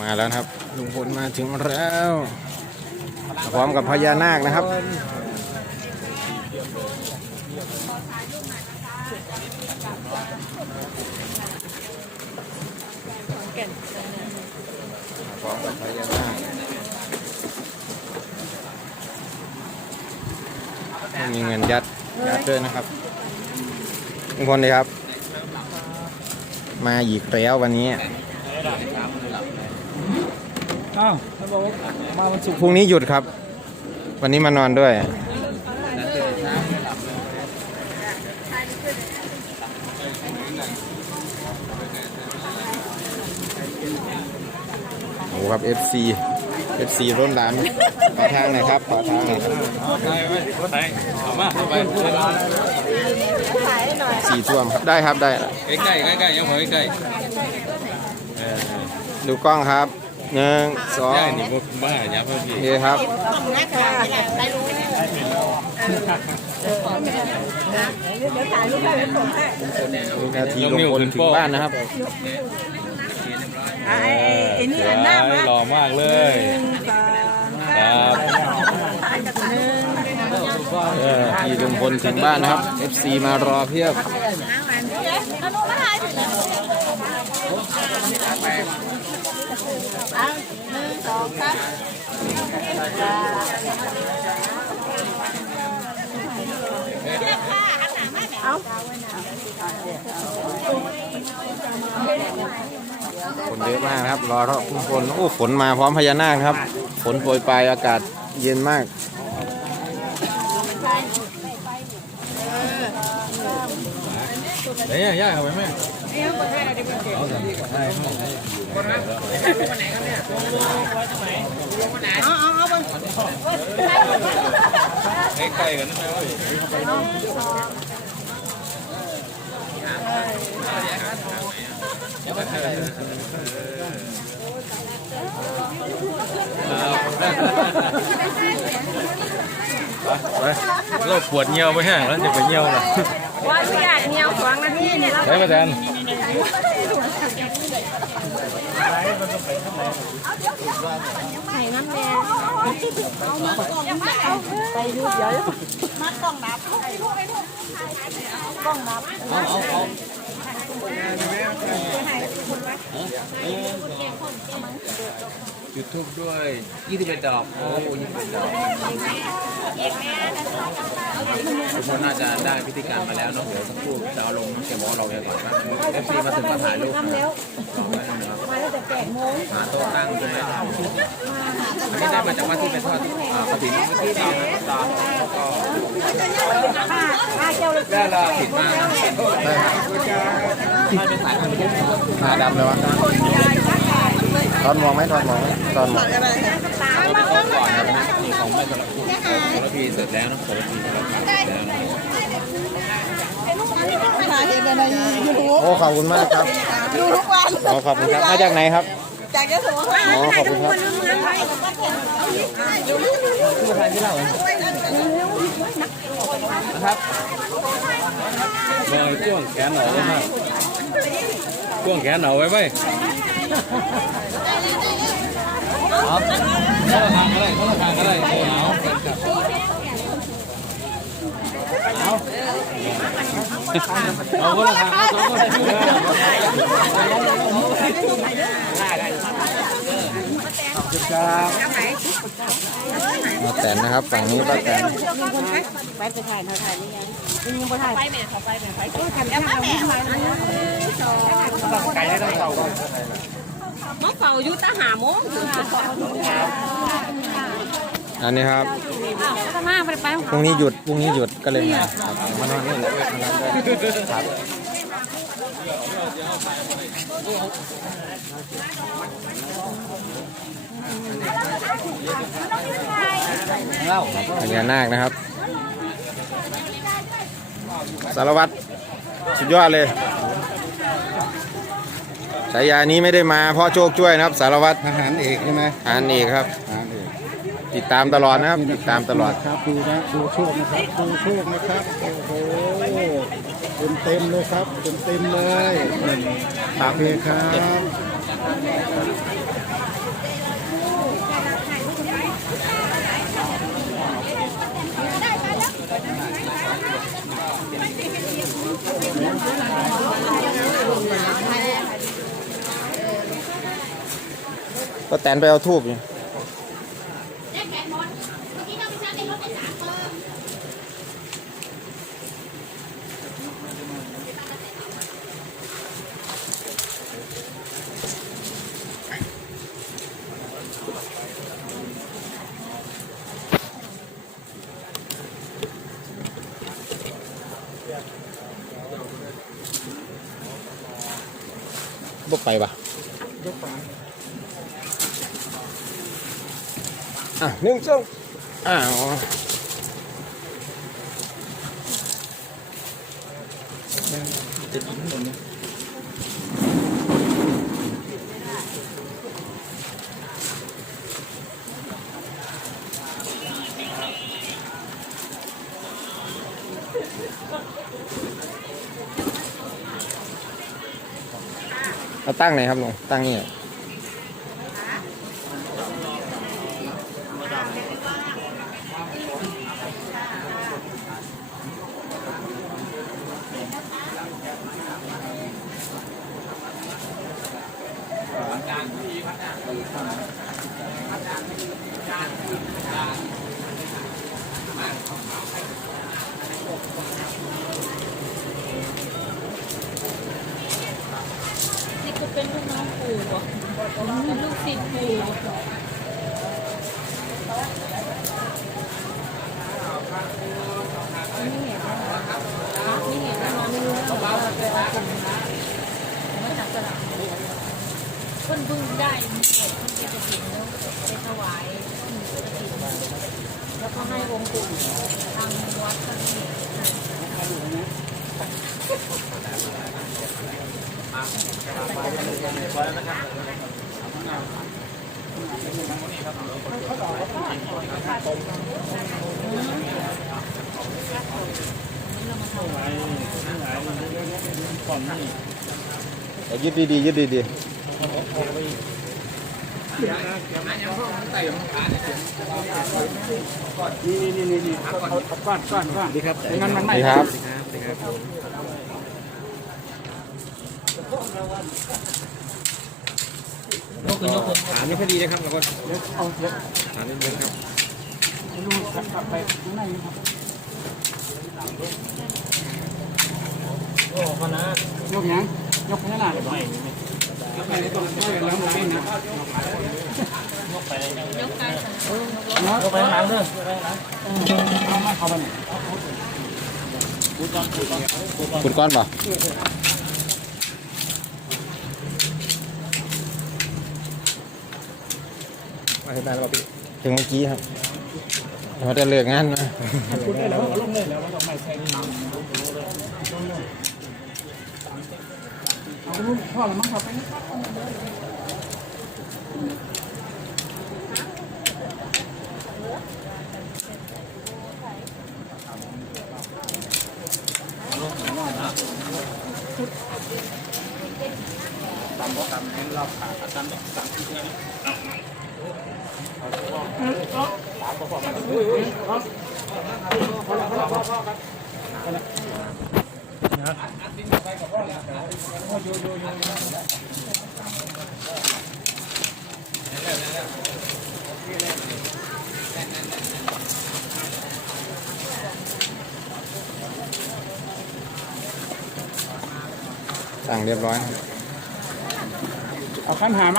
มาแล้วครับลุงพลมาถึงแล้วพร้อมกับพญานาคนะครับพร้อมกับพญานาคมีเงินยัดยัดด้วยนะครับลุงพลเลยครับ มาอีกแล้ววันนี้ อ้าวเขาบอกว่ามาวันศุกร์พรุ่งนี้หยุดครับ วันนี้มานอนด้วย โอ้ครับ FC FC ร่นร้านขอทางหน่อยครับขอทางหน่อยครับสี่ท่วมครับได้ครับได้ ใกล้ใกล้ใกล้ใกล้ยังพอใกล้ใกล้ดูกล้องครับ หนึ่งสองได้นี่พวกบ้าอย่าเพิ่มพี่โอเคครับ นาทีลงพลถึงบ้านนะครับไอ้ไอ้นี่อันหน้ามาหล่อมากเลยครับเออที่ลุงพลถึงบ้านนะครับ FC มารอเพียบ คนเยอะมากครับ รอรอบลุงพลโอ้ฝนมาพร้อมพญานาคครับ ฝนโปรยปลายอากาศเย็นมากเฮ้ยย่าเข้าไปไหมเอาเอาเอาใกล้ใกล้กันนะ เราปวดเงียวไปแห้งแล้วจะไปเงียวนะว่าอยากเงี้ยวสองนาทีเนี่ยเราใช่ไหมแทน ใส่น้ำแดงไปดูเดี๋ยวมากล้องนับกล้องนับ จุดทูบด้วย21ดดอก โอ้21ดดอกทุกคนน่าจะได้พิธีการมาแล้วเนาะเดี๋ยวสักครู่จะเอาลงเก็บบอกเราไว้ก่อนว่าเอฟซีมาถึงก็ถ่ายรูปทำแล้วมาตั้งแต่แปดโมงหาโต๊ะตั้งใช่ไหมอันนี้ได้มาจากวัดที่เป็นทอดกระถิ่นที่ตามตามแล้วก็ได้ละผิดมาก หน้าดำเลยวะตอนมองไหมตอนมองไหมตอนมองก่อนนะนี่ของไม่สารพีสารพีเสร็จแล้วนะสารพีสารพีเสร็จแล้วนะเห็นอะไรยูทูบโอ้ขอบคุณมากครับดูทุกวันโอ้ขอบคุณครับมาจากไหนครับจากยะโสธรอ๋อขอบคุณครับเลยจ้วงแขนหน่อยได้ไหม จ้วงแขนหน่อยไว้ไหมครับคนละทางก็ได้คนละทางก็ได้โอ้หนาวเอาเอาคนละทางเอาสองคนละทางมาแตนนะครับฝั่งนี้ป้าแตนไปไปถ่ายถ่ายถ่ายนี่ไง ยังไปถ่ายไปแม่ขอไปแม่ไปก็ทำยังไงแม่ไก่ได้ต้องเฝ้ามาเฝ้าอยู่ตาหาโมงอันนี้ครับถ้ามาไปไปพรุ่งนี้หยุดพรุ่งนี้หยุดก็เลยมาครับมานอนนี่แหละมานอนด้วยครับพญานาคนะครับ สารวัตรสุดยอดเลยฉายานี้ไม่ได้มาเพราะโชคช่วยนะครับ สารวัตรทหารเอกใช่ไหมอ่านเอกครับ ทหารเอกติดตามตลอดนะครับ ติดตามตลอดครับดูนะดูโชคนะครับดูโชคนะครับโอ้โหเต็มเต็มๆเลยครับเต็มเต็มๆเลยโอเคครับ ก็แตนไปเอาทูบอยู่ บ่ไปปะอะหนึ่งสองอ้าวเเอาตั้งไหนครับลุงตั้งนี่ก็เป็นลูกน้องปู่เหรอ เป็นลูกศิษย์ปู่ไม่เห็นไม่เห็นแล้วมาไม่รู้แล้วว่าไปเอาคนมาจากสระบุรีเพิ่นเพิ่งได้มีเด็กเพิ่งจะกินแล้วไปถวายอืมจะกินแล้วก็ให้วงปู่ทางวัดท่านนี่เอา ยึดดีๆยึดดีนี่นี่นี่นี่ก้อนก้อนก้อนดีครับงั้นมันไม่ครับ ฐานไม่ค่อยดีนะครับแล้วก็เอาเดี๋ยวฐานนิดนึงครับดูกลับไปข้างในนะครับโอ้พนะยกยังยกพญานาคไปยกไปในตรงนี้แล้วมันนี่นะยกการสังเกตยกไปหลังเด้อเอามาเข้าไปนี่คุณก้อนป่ะ ถึงเมื่อกี้ครับเราจะเลือกงานนะพูดได้แล้วเลงเลยแล้วมันต้องไม่ใส่เอาลูกพ่อละมั้งครับไปสั่ งเรียบร้อยครับเอาคันหามา